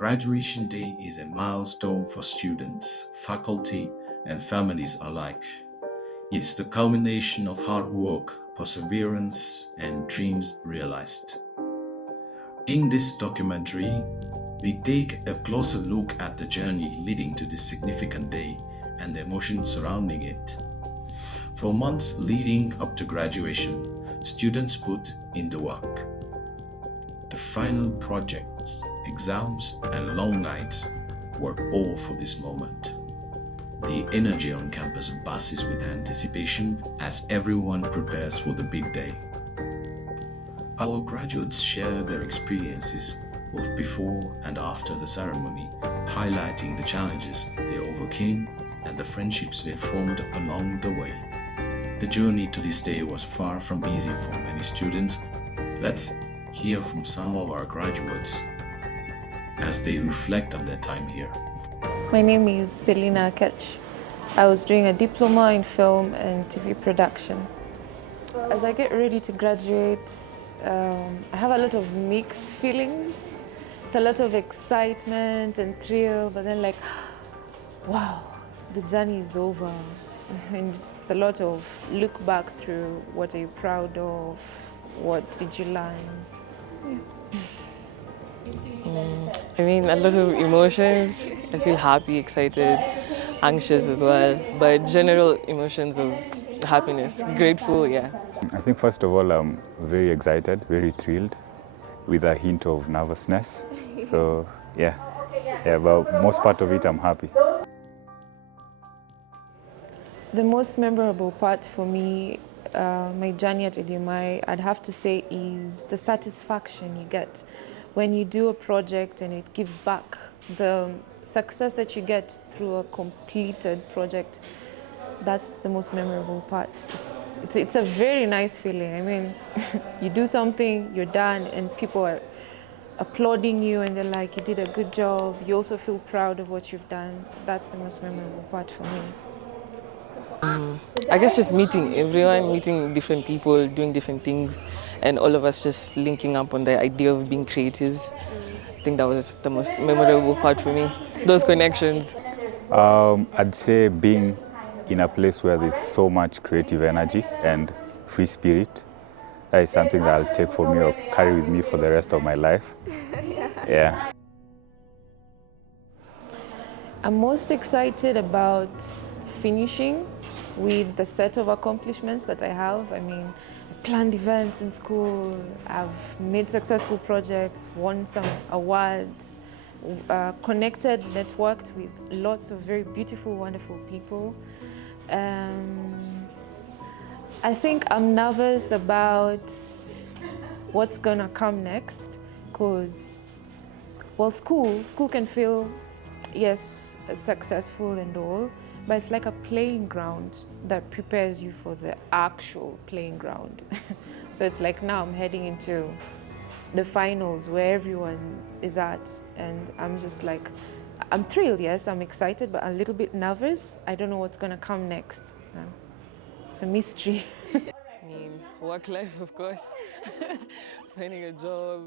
Graduation Day is a milestone for students, faculty, and families alike. It's the culmination of hard work, perseverance, and dreams realized. In this documentary, we take a closer look at the journey leading to this significant day and the emotions surrounding it. For months leading up to graduation, students put in the work. The final projects, exams, and long nights were all for this moment. The energy on campus buzzes with anticipation as everyone prepares for the big day. Our graduates share their experiences both before and after the ceremony, highlighting the challenges they overcame and the friendships they formed along the way. The journey to this day was far from easy for many students. Let's hear from some of our graduates as they reflect on their time here. My name is Selina Ketch. I was doing a diploma in film and TV production. As I get ready to graduate, I have a lot of mixed feelings. It's a lot of excitement and thrill, but then wow, the journey is over. And it's a lot of look back through what are you proud of, what did you learn. I mean, a lot of emotions. I feel happy, excited, anxious as well, but general emotions of happiness, grateful, yeah. I think first of all, I'm very excited, very thrilled, with a hint of nervousness. So yeah, but most part of it, I'm happy. The most memorable part for me, my journey at Admi, I'd have to say is the satisfaction you get when you do a project and it gives back. The success that you get through a completed project, that's the most memorable part. It's a very nice feeling. I mean, you do something, you're done, and people are applauding you and they're like, you did a good job. You also feel proud of what you've done. That's the most memorable part for me. I guess just meeting everyone, meeting different people, doing different things, and all of us just linking up on the idea of being creatives. I think that was the most memorable part for me, those connections. I'd say being in a place where there's so much creative energy and free spirit, that is something that I'll take for me or carry with me for the rest of my life. Yeah. I'm most excited about finishing with the set of accomplishments that I have. I mean, I planned events in school, I've made successful projects, won some awards, connected, networked with lots of very beautiful, wonderful people. I think I'm nervous about what's gonna come next, because, well, school can feel, yes, successful and all, but it's like a playing ground that prepares you for the actual playing ground. So it's like now I'm heading into the finals where everyone is at, and I'm just like, I'm thrilled, yes, I'm excited, but a little bit nervous. I don't know what's gonna come next. It's a mystery. I mean, work life, of course. Finding a job,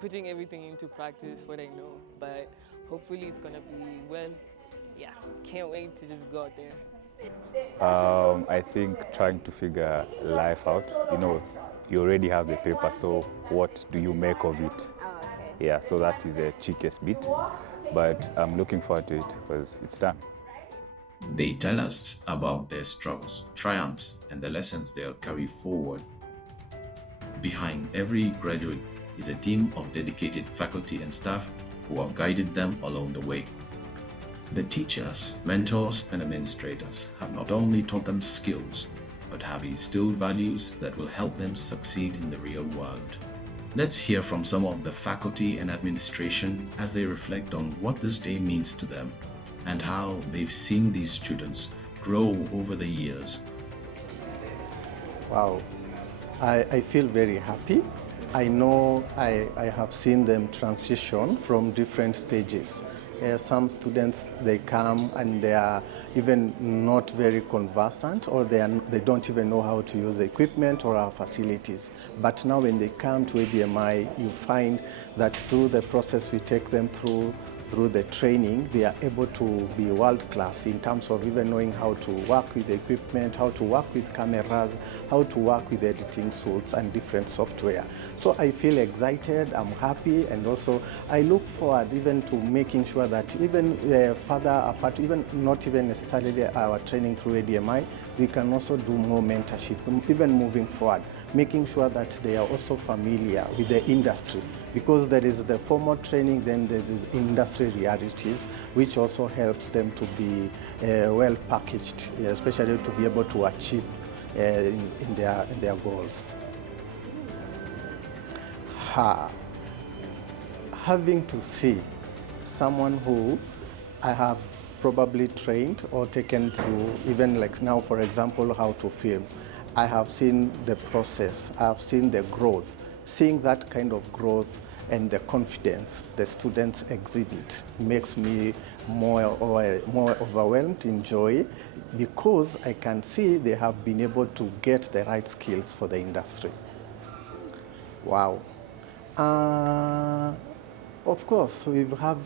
putting everything into practice, what I know, but hopefully it's gonna be well. Yeah, can't wait to just go out there. I think trying to figure life out. You know, you already have the paper, so what do you make of it? Oh, okay. Yeah, so that is the cheekiest bit, but I'm looking forward to it because it's done. They tell us about their struggles, triumphs, and the lessons they'll carry forward. Behind every graduate is a team of dedicated faculty and staff who have guided them along the way. The teachers, mentors, and administrators have not only taught them skills, but have instilled values that will help them succeed in the real world. Let's hear from some of the faculty and administration as they reflect on what this day means to them and how they've seen these students grow over the years. Wow, I feel very happy. I know I have seen them transition from different stages some students, they come and they are even not very conversant, or they don't even know how to use the equipment or our facilities. But now when they come to ADMI, you find that through the process we take them through the training, they are able to be world-class in terms of even knowing how to work with the equipment, how to work with cameras, how to work with editing tools and different software. So I feel excited, I'm happy, and also I look forward even to making sure that even further apart, even not even necessarily our training through ADMI, we can also do more mentorship, even moving forward, making sure that they are also familiar with the industry, because there is the formal training, then the industry realities, which also helps them to be well packaged, especially to be able to achieve in their goals. Having to see someone who I have probably trained or taken through, even like now, for example, how to film. I have seen the process, I have seen the growth. Seeing that kind of growth and the confidence the students exhibit makes me more overwhelmed in joy, because I can see they have been able to get the right skills for the industry. Wow. Of course, we have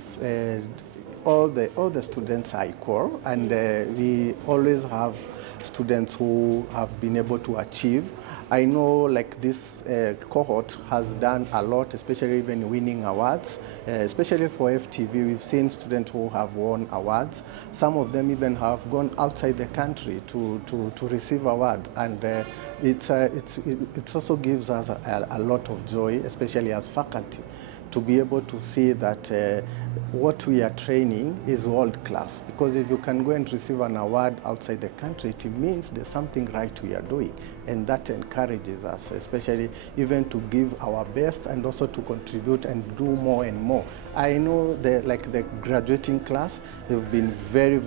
all the students are equal, and we always have students who have been able to achieve. I know like this cohort has done a lot, especially even winning awards, especially for FTV. We've seen students who have won awards. Some of them even have gone outside the country to receive awards, and it also gives us a lot of joy, especially as faculty, to be able to see that what we are training is world class. Because if you can go and receive an award outside the country, it means there's something right we are doing. And that encourages us, especially even to give our best and also to contribute and do more and more. I know like the graduating class, they've been very,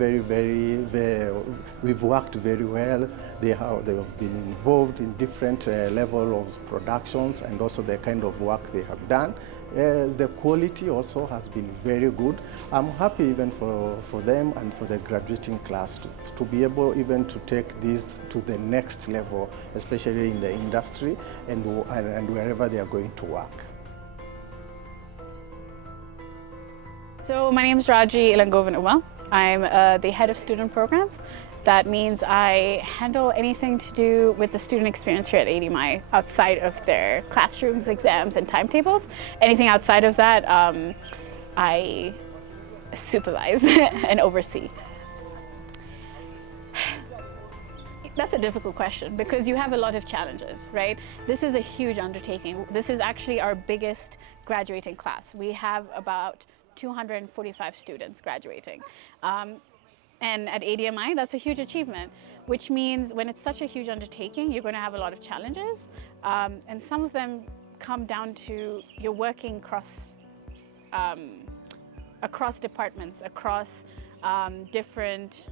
we've worked very well. They have been involved in different levels of productions, and also the kind of work they have done. The quality also has been very good. I'm happy even for them and for the graduating class to be able even to take this to the next level, especially in the industry and wherever they are going to work. So my name is Raji Ilangovan Uma. I'm the head of student programs. That means I handle anything to do with the student experience here at ADMI outside of their classrooms, exams, and timetables. Anything outside of that, I supervise and oversee. That's a difficult question because you have a lot of challenges, right? This is a huge undertaking. This is actually our biggest graduating class. We have about 245 students graduating. And at ADMI, that's a huge achievement, which means when it's such a huge undertaking, you're going to have a lot of challenges. And some of them come down to you're working across departments, across different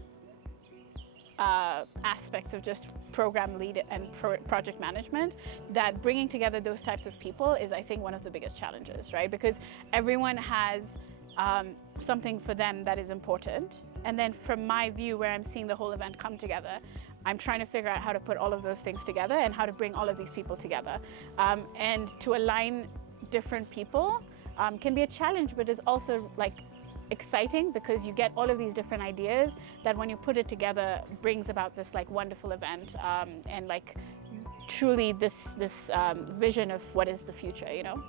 aspects of just program lead and project management, that bringing together those types of people is, I think, one of the biggest challenges, right? Because everyone has something for them that is important. And then from my view, where I'm seeing the whole event come together, I'm trying to figure out how to put all of those things together and how to bring all of these people together. And to align different people can be a challenge, but it's also like exciting because you get all of these different ideas that when you put it together brings about this like wonderful event and like truly this vision of what is the future, you know?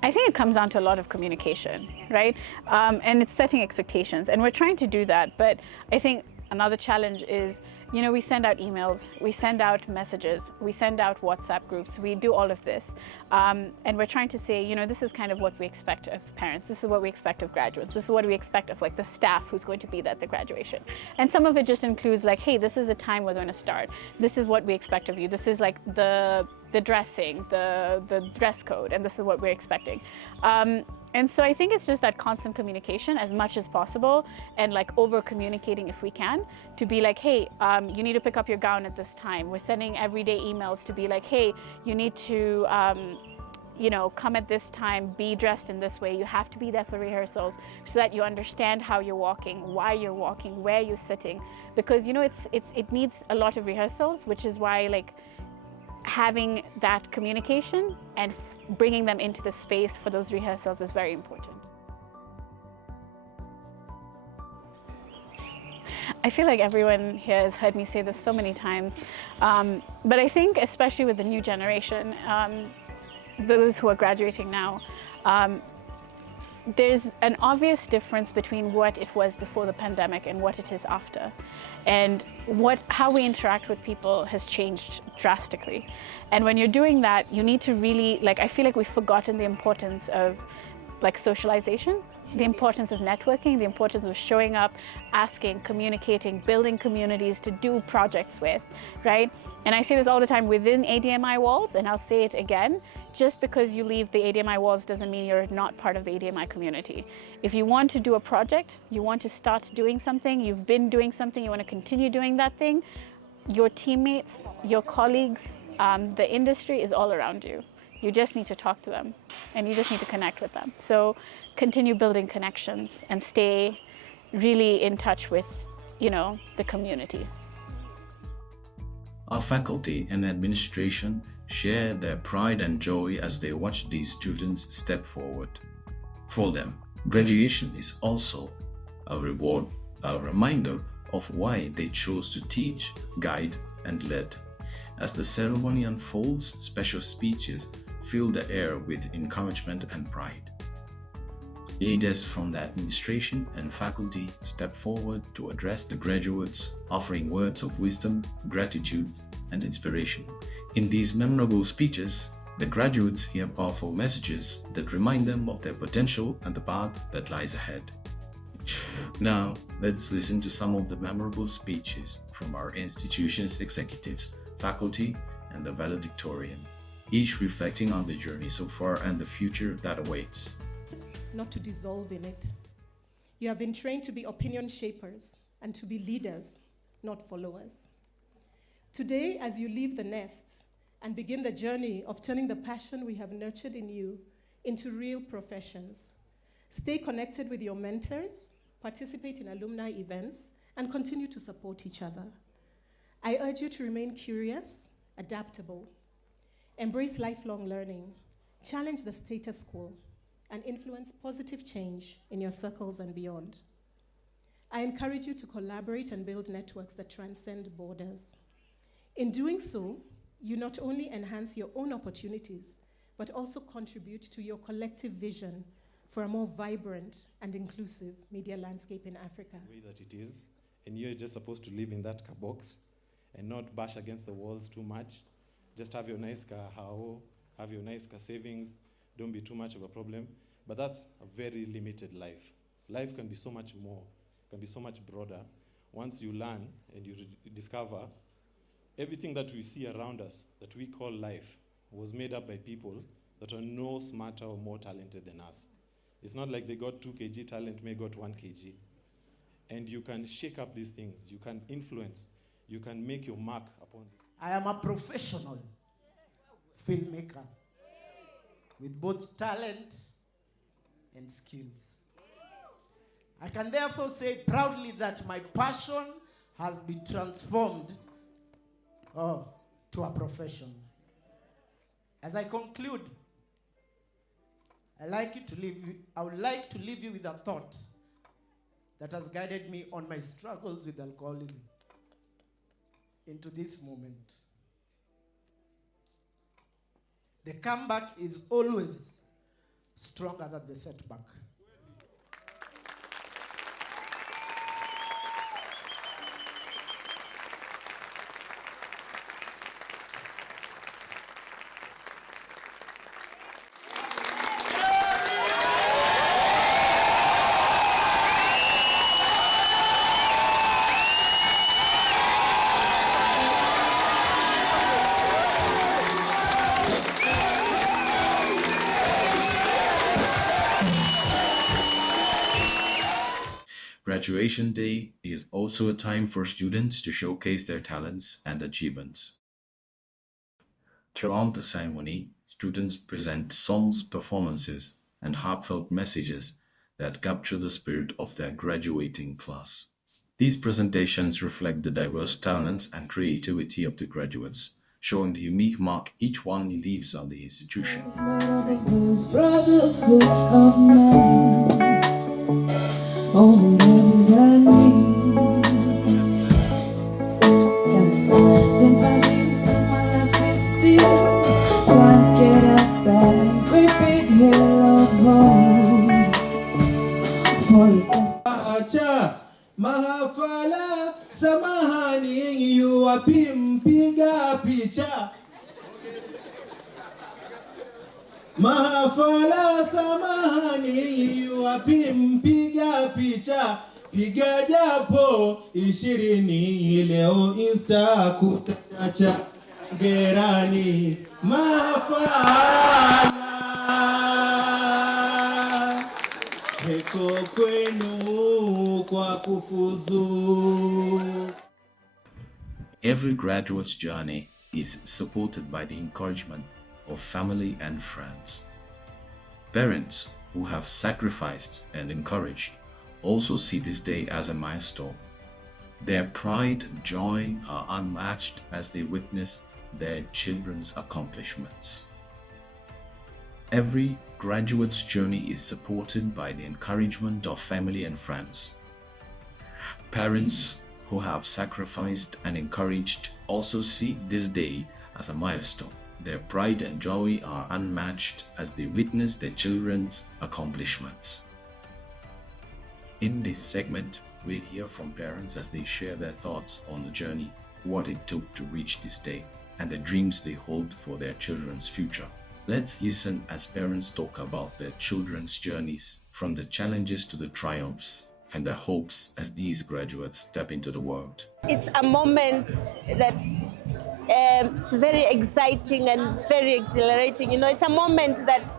I think it comes down to a lot of communication, right? And it's setting expectations, and we're trying to do that. But I think another challenge is, you know, we send out emails, we send out messages, we send out WhatsApp groups, we do all of this. And we're trying to say, you know, this is kind of what we expect of parents, this is what we expect of graduates, this is what we expect of like the staff who's going to be there at the graduation. And some of it just includes like, hey, this is the time we're going to start, this is what we expect of you, this is like the dressing, the dress code, and this is what we're expecting. And so I think it's just that constant communication as much as possible, and like over communicating if we can, to be like, hey, you need to pick up your gown at this time. We're sending everyday emails to be like, hey, you need to come at this time, be dressed in this way. You have to be there for rehearsals so that you understand how you're walking, why you're walking, where you're sitting. Because, it needs a lot of rehearsals, which is why, like, having that communication and bringing them into the space for those rehearsals is very important. I feel like everyone here has heard me say this so many times, but I think especially with the new generation, those who are graduating now, there's an obvious difference between what it was before the pandemic and what it is after. And how we interact with people has changed drastically. And when you're doing that, you need to really, I feel like we've forgotten the importance of socialization, the importance of networking, the importance of showing up, asking, communicating, building communities to do projects with, right? And I say this all the time within ADMI walls, and I'll say it again, just because you leave the ADMI walls doesn't mean you're not part of the ADMI community. If you want to do a project, you want to start doing something, you've been doing something, you want to continue doing that thing, your teammates, your colleagues, the industry is all around you. You just need to talk to them and you just need to connect with them. So continue building connections and stay really in touch with, the community. Our faculty and administration share their pride and joy as they watch these students step forward. For them, graduation is also a reward, a reminder of why they chose to teach, guide, and lead. As the ceremony unfolds, special speeches fill the air with encouragement and pride. Leaders from the administration and faculty step forward to address the graduates, offering words of wisdom, gratitude, and inspiration. In these memorable speeches, the graduates hear powerful messages that remind them of their potential and the path that lies ahead. Now, let's listen to some of the memorable speeches from our institution's executives, faculty, and the valedictorian, each reflecting on the journey so far and the future that awaits. Not to dissolve in it. You have been trained to be opinion shapers and to be leaders, not followers. Today, as you leave the nest and begin the journey of turning the passion we have nurtured in you into real professions, stay connected with your mentors, participate in alumni events, and continue to support each other. I urge you to remain curious, adaptable, embrace lifelong learning, challenge the status quo, and influence positive change in your circles and beyond. I encourage you to collaborate and build networks that transcend borders. In doing so, you not only enhance your own opportunities, but also contribute to your collective vision for a more vibrant and inclusive media landscape in Africa. The way that it is, and you're just supposed to live in that box and not bash against the walls too much. Just have your nice car, have your nice car savings, don't be too much of a problem. But that's a very limited life. Life can be so much more, can be so much broader. Once you learn and you discover everything that we see around us, that we call life, was made up by people that are no smarter or more talented than us. It's not like they got 2 kg talent, may got 1 kg. And you can shake up these things, you can influence, you can make your mark upon them. I am a professional filmmaker with both talent and skills. I can therefore say proudly that my passion has been transformed to a profession. As I conclude, I would like to leave you with a thought that has guided me on my struggles with alcoholism into this moment. The comeback is always stronger than the setback. Graduation Day is also a time for students to showcase their talents and achievements. Throughout the ceremony, students present songs, performances, and heartfelt messages that capture the spirit of their graduating class. These presentations reflect the diverse talents and creativity of the graduates, showing the unique mark each one leaves on the institution. Brotherhood of man, or whatever that means. Dent by dent, my life is still time to get up that great big hill of home for the best. Mahafala samahani yuwapi mpiga picha. Mahafala samahani yuwapi mpiga picha. Piga japo 20 leo Insta kutacha. Gerani mahafala heko kwenu kwa kufuzu. Every graduate's journey is supported by the encouragement of family and friends. Parents who have sacrificed and encouraged also see this day as a milestone. Their pride and joy are unmatched as they witness their children's accomplishments. Every graduate's journey is supported by the encouragement of family and friends. Parents who have sacrificed and encouraged also see this day as a milestone. Their pride and joy are unmatched as they witness their children's accomplishments. In this segment, we'll hear from parents as they share their thoughts on the journey, what it took to reach this day, and the dreams they hold for their children's future. Let's listen as parents talk about their children's journeys, from the challenges to the triumphs, and their hopes as these graduates step into the world. It's a moment that it's very exciting and very exhilarating. You know, it's a moment that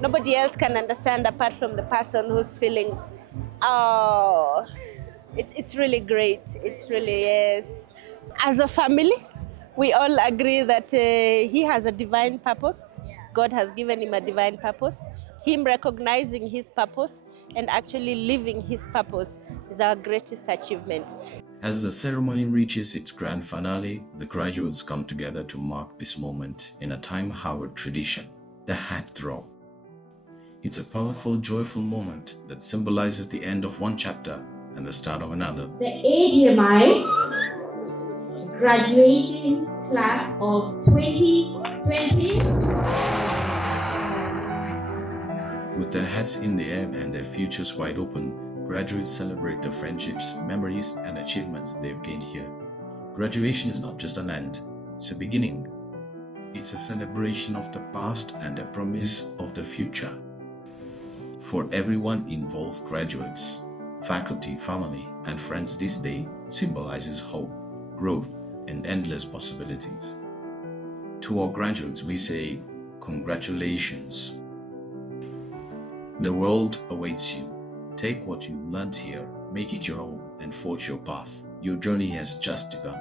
nobody else can understand apart from the person who's feeling, oh, it's really great. It's really, yes. As a family, we all agree that he has a divine purpose. God has given him a divine purpose. Him recognizing his purpose and actually living his purpose is our greatest achievement. As the ceremony reaches its grand finale, the graduates come together to mark this moment in a time-hallowed tradition, the hat throw. It's a powerful, joyful moment that symbolizes the end of one chapter and the start of another. The ADMI graduating class of 2020. With their heads in the air and their futures wide open, graduates celebrate the friendships, memories, and achievements they've gained here. Graduation is not just an end, it's a beginning. It's a celebration of the past and a promise of the future. For everyone involved, graduates, faculty, family, and friends, this day symbolizes hope, growth, and endless possibilities. To our graduates, we say, congratulations. The world awaits you. Take what you learned here, make it your own, and forge your path. Your journey has just begun.